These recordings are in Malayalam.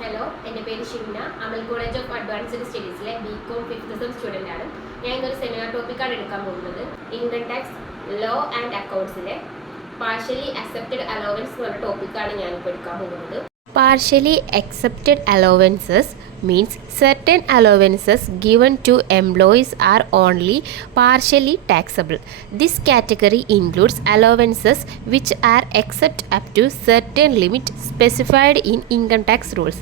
ഹലോ, എൻ്റെ പേര് Shimna. Amal college of advanced സ്റ്റഡീസിലെ ബികോം 5th സെം സ്റ്റുഡൻ്റ് ആണ്. ഞാൻ ഇന്നൊരു സെമിനാർ ടോപ്പിക്കാണ് എടുക്കാൻ പോകുന്നത്. ഇൻകം ടാക്സ് ലോ ആൻഡ് അക്കൗണ്ട്സിലെ പാർഷ്യലി അക്സെപ്റ്റഡ് അലോവൻസ് എന്ന് പറഞ്ഞ ടോപ്പിക്കാണ് ഞാനിപ്പോൾ എടുക്കാൻ പോകുന്നത്. Partially accepted allowances means certain allowances given to employees are only partially taxable. This category includes allowances which are accepted up to certain limit specified in income tax rules.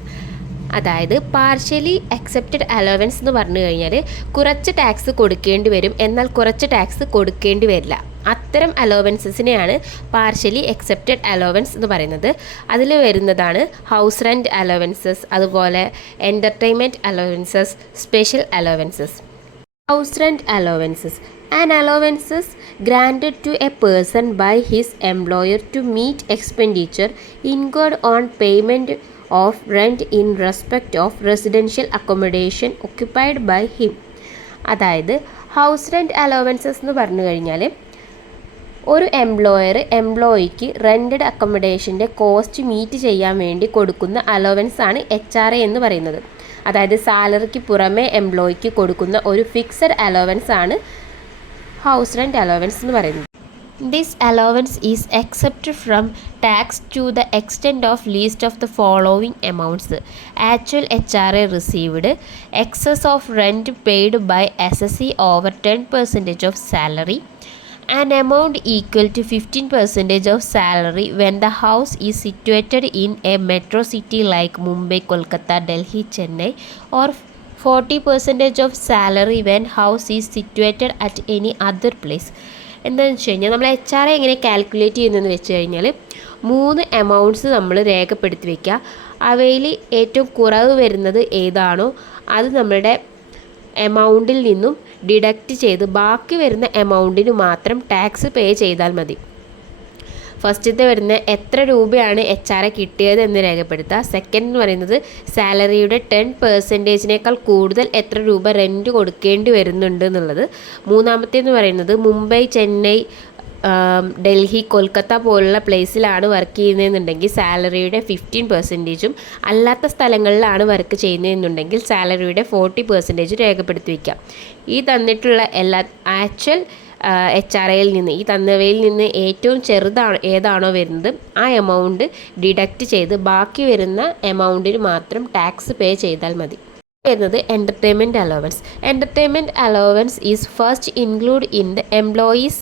അതായത് പാർഷ്യലി അക്സെപ്റ്റഡ് അലോവൻസ് എന്ന് പറഞ്ഞു കഴിഞ്ഞാൽ കുറച്ച് ടാക്സ് കൊടുക്കേണ്ടി വരും, എന്നാൽ കുറച്ച് ടാക്സ് കൊടുക്കേണ്ടി വരില്ല. അത്തരം അലോവൻസസിനെയാണ് പാർഷ്യലി അക്സെപ്റ്റഡ് അലോവൻസ് എന്ന് പറയുന്നത്. അതിൽ വരുന്നതാണ് ഹൗസ് റെൻറ്റ് അലോവൻസസ്, അതുപോലെ entertainment allowances, special allowances. House rent allowances an allowances granted to a person by his employer to meet expenditure incurred on payment of rent in respect of residential accommodation occupied by him. അതായത് ഹൗസ് റെൻറ്റ് അലോവൻസസ് എന്ന് പറഞ്ഞു കഴിഞ്ഞാൽ ഒരു എംപ്ലോയിക്ക് റെൻറ്റഡ് അക്കോമഡേഷൻ്റെ കോസ്റ്റ് മീറ്റ് ചെയ്യാൻ വേണ്ടി കൊടുക്കുന്ന അലോവൻസ് ആണ് HRA എന്ന് പറയുന്നത്. അതായത് സാലറിക്ക് പുറമെ എംപ്ലോയിക്ക് കൊടുക്കുന്ന ഒരു ഫിക്സഡ് അലോവൻസ് ആണ് ഹൗസ് റെൻറ്റ് അലോവൻസ് എന്ന് പറയുന്നത്. This allowance is exempted from tax to the extent of least of the following amounts: actual HRA received, excess of rent paid by assessee over 10% of salary, an amount equal to 15% of salary when the house is situated in a metro city like Mumbai, Kolkata, Delhi, Chennai, or 40% of salary when house is situated at any other place. എന്താണെന്ന് വെച്ച് കഴിഞ്ഞാൽ നമ്മൾ HRA എങ്ങനെ കാൽക്കുലേറ്റ് ചെയ്യുന്നതെന്ന് വെച്ച് കഴിഞ്ഞാൽ 3 എമൗണ്ട്സ് നമ്മൾ രേഖപ്പെടുത്തി വയ്ക്കുക. അവയിൽ ഏറ്റവും കുറവ് വരുന്നത് ഏതാണോ അത് നമ്മളുടെ എമൗണ്ടിൽ നിന്നും ഡിഡക്റ്റ് ചെയ്ത് ബാക്കി വരുന്ന എമൗണ്ടിന് മാത്രം ടാക്സ് പേ ചെയ്താൽ മതി. ഫസ്റ്റത്തെ വരുന്ന എത്ര രൂപയാണ് HRA കിട്ടിയത് എന്ന് രേഖപ്പെടുത്തുക. സെക്കൻഡ് എന്ന് പറയുന്നത് സാലറിയുടെ 10%നേക്കാൾ കൂടുതൽ എത്ര രൂപ റെൻറ്റ് കൊടുക്കേണ്ടി വരുന്നുണ്ട് എന്നുള്ളത്. മൂന്നാമത്തേന്ന് പറയുന്നത് മുംബൈ, ചെന്നൈ, ഡൽഹി, കൊൽക്കത്ത പോലുള്ള പ്ലേസിലാണ് വർക്ക് ചെയ്യുന്നതെന്നുണ്ടെങ്കിൽ സാലറിയുടെ 15%, അല്ലാത്ത സ്ഥലങ്ങളിലാണ് വർക്ക് ചെയ്യുന്നതെന്നുണ്ടെങ്കിൽ സാലറിയുടെ 40% രേഖപ്പെടുത്തി വയ്ക്കുക. ഈ തന്നിട്ടുള്ള എല്ലാ ആക്ച്വൽ HRAയിൽ നിന്ന്, ഈ തന്നവയിൽ നിന്ന് ഏറ്റവും ചെറുതാണ് ഏതാണോ വരുന്നത് ആ എമൗണ്ട് ഡിഡക്റ്റ് ചെയ്ത് ബാക്കി വരുന്ന എമൗണ്ടിന് മാത്രം ടാക്സ് പേ ചെയ്താൽ മതി. വരുന്നത് entertainment allowance. Entertainment allowance is first include in the employees